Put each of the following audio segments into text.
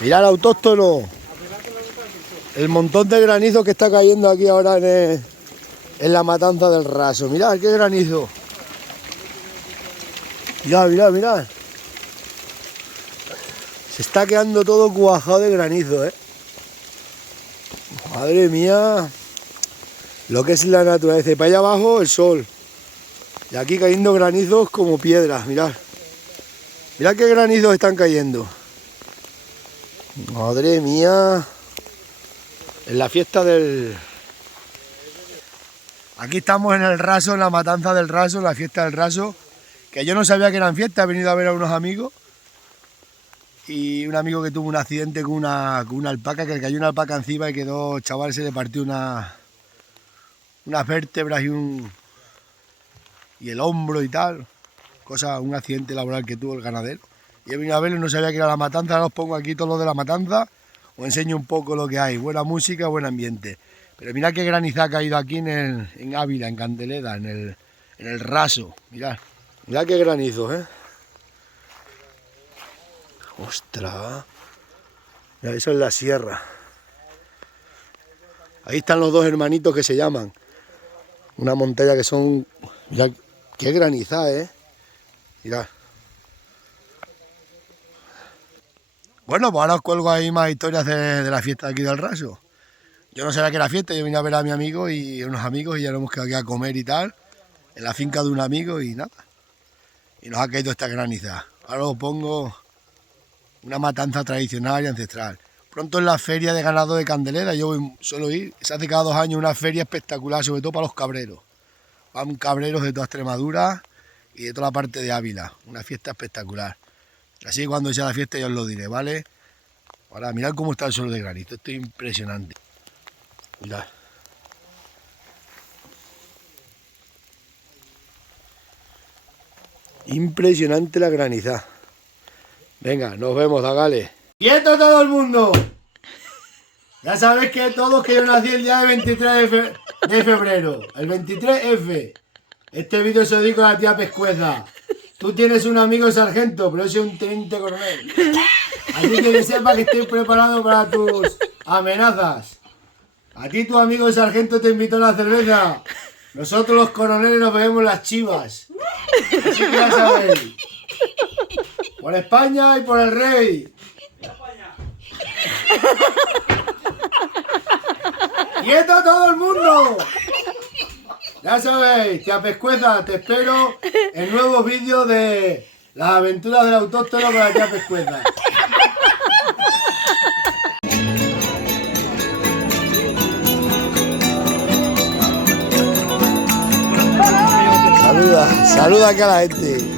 Mirad el autóctono. El montón de granizo que está cayendo aquí ahora en la matanza del Raso. Mirad qué granizo. Mirad, mirad, mirad. Se está quedando todo cuajado de granizo, Madre mía. Lo que es la naturaleza. Y para allá abajo el sol. Y aquí cayendo granizos como piedras, mirad. Mirad qué granizos están cayendo. Madre mía. En la fiesta del... Aquí estamos en el Raso, en la matanza del Raso, en la fiesta del Raso. Que yo no sabía que eran fiestas, he venido a ver a unos amigos. Y un amigo que tuvo un accidente con una alpaca, que le cayó una alpaca encima y quedó, chaval, se le partió unas vértebras y el hombro y tal. Un accidente laboral que tuvo el ganadero. Y he venido a verlo y no sabía que era la matanza. Ahora os pongo aquí todo lo de la matanza. Os enseño un poco lo que hay. Buena música, buen ambiente. Pero mirad qué graniza ha caído aquí en Ávila, en Candeleda, en el Raso. Mirad qué granizo, ¡Ostras! Mirad, eso es la sierra. Ahí están los dos hermanitos que se llaman. Una montaña que son... Mirad qué graniza, Mirad. Bueno, pues ahora os cuelgo ahí más historias de la fiesta de aquí del Raso. Yo no sabía que era fiesta, yo vine a ver a mi amigo y unos amigos y ya nos hemos quedado aquí a comer y tal, en la finca de un amigo y nada. Y nos ha caído esta graniza. Ahora os pongo una matanza tradicional y ancestral. Pronto en la feria de ganado de Candeleda, yo suelo ir, se hace cada 2 años una feria espectacular, sobre todo para los cabreros. Van cabreros de toda Extremadura y de toda la parte de Ávila, una fiesta espectacular. Así que cuando sea la fiesta ya os lo diré, ¿vale? Ahora mirad cómo está el suelo de granito, esto es impresionante. Mirad. Impresionante la graniza. Venga, nos vemos, Zagales. ¡Quieto todo el mundo! Ya sabéis que todos que yo nací el día 23 de febrero. El 23F. Este vídeo se lo dedico a la tía Pescueza. Tú tienes un amigo sargento, pero yo soy un teniente coronel. Así que sepa que estoy preparado para tus amenazas. A ti tu amigo sargento te invitó a una cerveza. Nosotros los coroneles nos bebemos las chivas. Así que ya sabéis. Por España y por el rey. ¡Quieto todo el mundo! Ya sabéis, tía Pescueza, te espero en nuevos vídeos de las aventuras del autóctono con la tía Pescueza. Saluda aquí a la gente.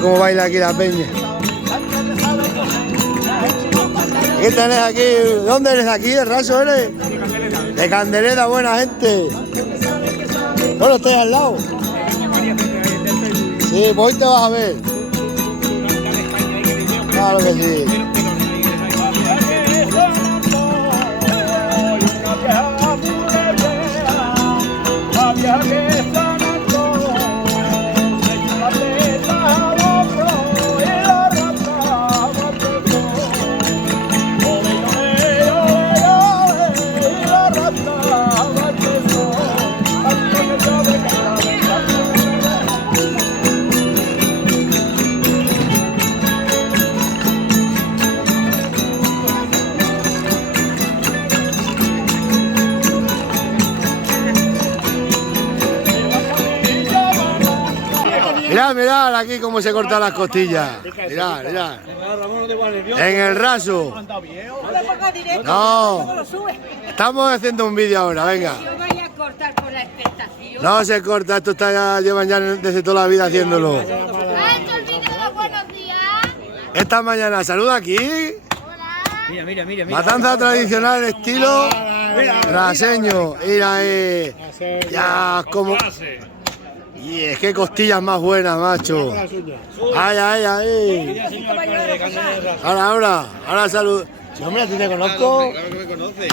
Cómo baila aquí la peña. ¿Qué tenés aquí? ¿De dónde eres aquí? ¿De Raso eres? De Candeleda, buena gente. Bueno, estoy al lado. Sí, pues hoy te vas a ver. Claro que sí. Mirad, mirad aquí cómo se cortan las costillas. Mirad, mirad. En el raso. No. Estamos haciendo un vídeo ahora, venga. No se corta, esto llevan ya desde toda la vida haciéndolo. ¿Ha hecho el vídeo de los buenos días? Esta mañana, saluda aquí. Mira. Matanza tradicional estilo raseño. Mira, ya como... Y es que costillas más buenas, macho. Ay. Ahora salud. Si hombre, ¿a ti te conozco? Claro que me conoce.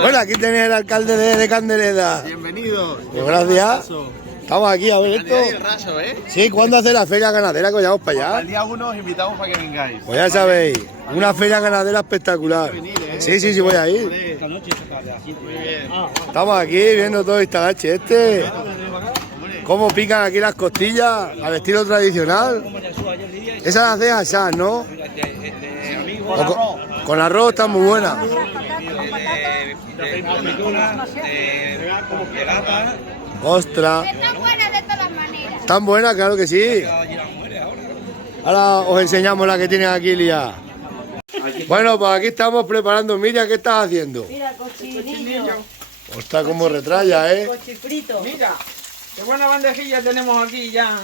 Bueno, aquí tenéis el alcalde de Candeleda. Bienvenidos. Pues gracias. Estamos aquí a ver esto. El raso, ¿eh? Sí, ¿cuándo hace la feria ganadera que vayamos para Al allá? día 1 os invitamos para que vengáis. Pues ya sabéis, una feria ganadera espectacular. Sí, voy a ir. Esta noche Muy bien. Estamos aquí viendo todo esta leche Cómo pican aquí las costillas al estilo tradicional. Esas las hacen asadas, ¿no? O con arroz están muy buenas. Ostras. Están buenas de todas maneras. Están buenas, claro que sí. Ahora os enseñamos la que tienen aquí, Lía. Bueno, pues aquí estamos preparando. Miriam, ¿qué estás haciendo? Mira, cochinillo, Ostras, como retraya, ¿eh? cochifrito. Mira, qué buena bandejilla tenemos aquí ya.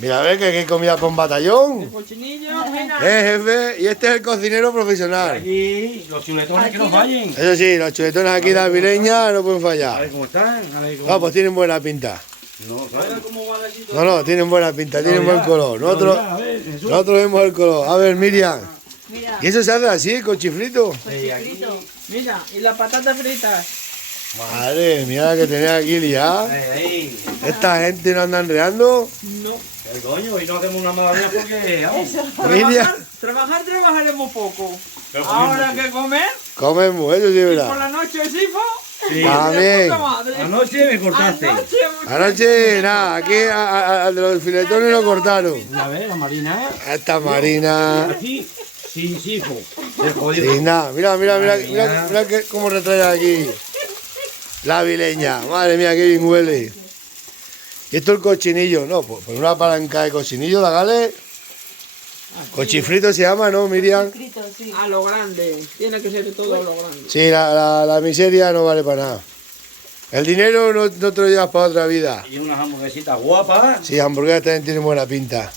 Mira, a ver que hay comida con batallón. Cochinillo, mira. Jefe, y este es el cocinero profesional. Aquí, los chuletones que no fallen. Eso sí, los chuletones aquí de Avileña no pueden A fallar. ver cómo están. A ver cómo... No, pues tienen buena pinta. No, claro. No, tienen buena pinta, tienen buen color. Nosotros vemos el color. A ver, Miriam. Mira, ¿Y eso se hace así, con chiflito? cochifrito. Mira, y las patatas fritas. Madre mía, la que tenés aquí liada. Ahí. Esta gente no anda enredando. No. El coño, y no hacemos una maravilla porque... vamos. Miriam, Trabajaremos poco. Pero Ahora comemos. que comer, comemos, eso sí, por ¿verdad? la noche el sifo. Sí. También. Puta madre. Anoche me cortaste. Anoche, nada, aquí al de los filetones lo cortaron. A ver, la marina. Esta Marina. Aquí, sin sifo. Se jodió. Sin nada, mira cómo retrae aquí la Avileña. Madre mía, qué bien huele. Y esto el cochinillo, no, pues una palanca de cochinillo, la gale. Cochifrito se llama, ¿no, Miriam? Cochifrito, sí. A lo grande. Tiene que ser todo a lo grande. Sí, la miseria no vale para nada. El dinero no te lo llevas para otra vida. Y unas hamburguesitas guapas. Sí, hamburguesas también tienen buena pinta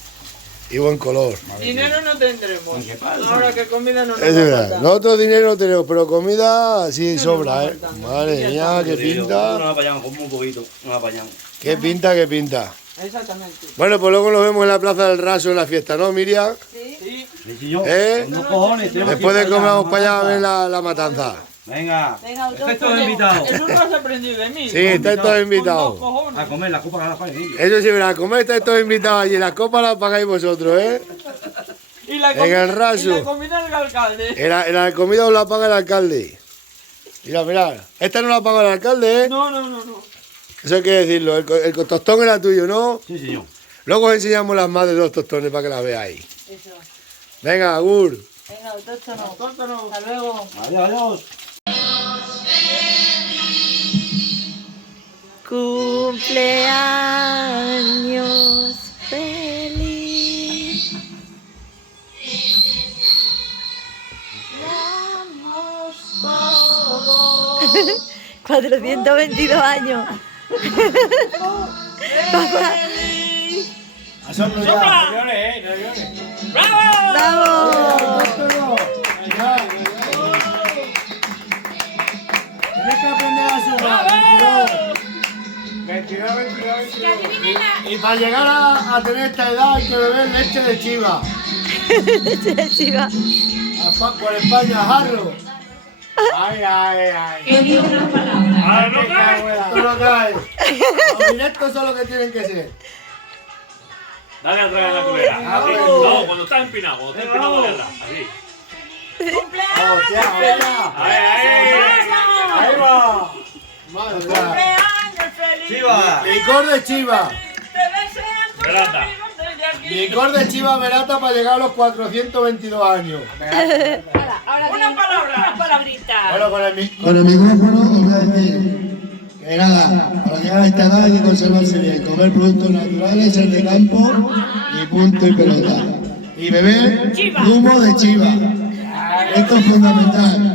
y buen color. Dinero no tendremos. ¿Qué pasa? Ahora que comida no nos Es va a verdad. faltar. Nosotros dinero no tenemos, pero comida sí No sobra, nos ¿eh? va faltando. Madre Ya mía, qué Nos pinta. la apañamos, como un poquito. Nos la apañamos. Qué pinta, qué pinta. Exactamente. Bueno, pues luego nos vemos en la Plaza del Raso en la fiesta, ¿no, Miriam? Sí. Sí, sí, yo. ¿Eh? Con dos cojones. tenemos Después que de ir comer allá, vamos para allá a ver matanza. la matanza. Venga. Venga, Estáis todos invitados. El burro se ha aprendido de mí. Sí, estáis todos Con dos invitados. cojones. A comer la copa que la paguen ellos. Eso sí, verá, comer estáis todos invitados allí, las copas las pagáis vosotros, ¿eh? Y la En el raso. Y la comida del alcalde. En la comida os la paga el alcalde. Mira, esta no la paga el alcalde, ¿eh? No. Eso hay que decirlo, el tostón era tuyo, ¿no? Sí, señor. Luego os enseñamos las más de los tostones para que las veáis. Eso. Venga, Agur. Venga, tonto no. Tonto no. Hasta luego. Adiós. Cumpleaños feliz. Damos 422 años. Papá. ¡Bravo! Tienes que aprender a sumar. Y para llegar a tener esta edad hay que beber leche de chiva. Chiva. Por España, jarro. Ay, ay, ay. Tú no caes. Los directos son los que tienen que ser. Dale atrás de la culera. No, cuando estás empinado, dale atrás. Así. Hostia, hostia. Ahí va. Madre mía. Chiva. Licor de chiva. Verata. Licor de chiva verata para llegar a los 422 años. Una palabrita. Bueno, con el micrófono os voy a decir que nada, para llegar a esta edad hay que conservarse bien, comer productos naturales, ser de campo y punto y pelota. Y beber zumo de chiva. Esto es fundamental.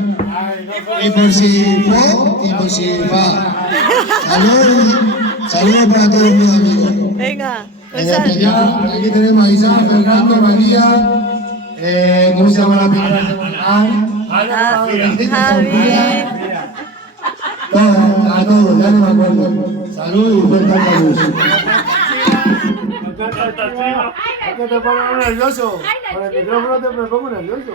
Y por si fo y por si fa. Saludos para todos mis amigos. Venga, En pues especial, aquí tenemos a Isa, Fernando, María, ¿cómo se llama la primera? Ana, Javi. a todos, ya no me acuerdo. Salud y fuerte luz. Es que te pones nervioso. Con el micrófono me pongo nervioso.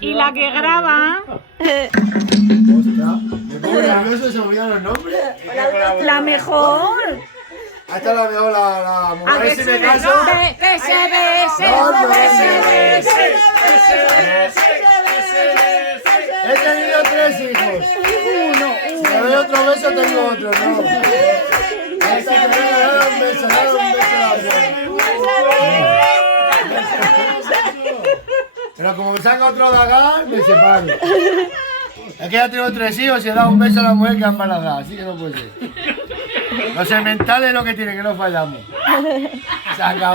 Y la que graba, Hostia, me pongo nervioso y se me olvidan los nombres. la mejor. Hasta la veo la mujer si me caso. Que se bese, No, no, que se bese. He tenido 3 hijos. Si le doy otro beso, tengo otro, ¿no? Esta que me ha dado un beso, dale un beso. Pero como me saca otro dagar, me separo. Es que ya tengo 3 hijos y he dado un beso a la mujer que ha embarazada, así que no puede ser. Los sementales es lo que tiene, que no fallamos. Se acabó.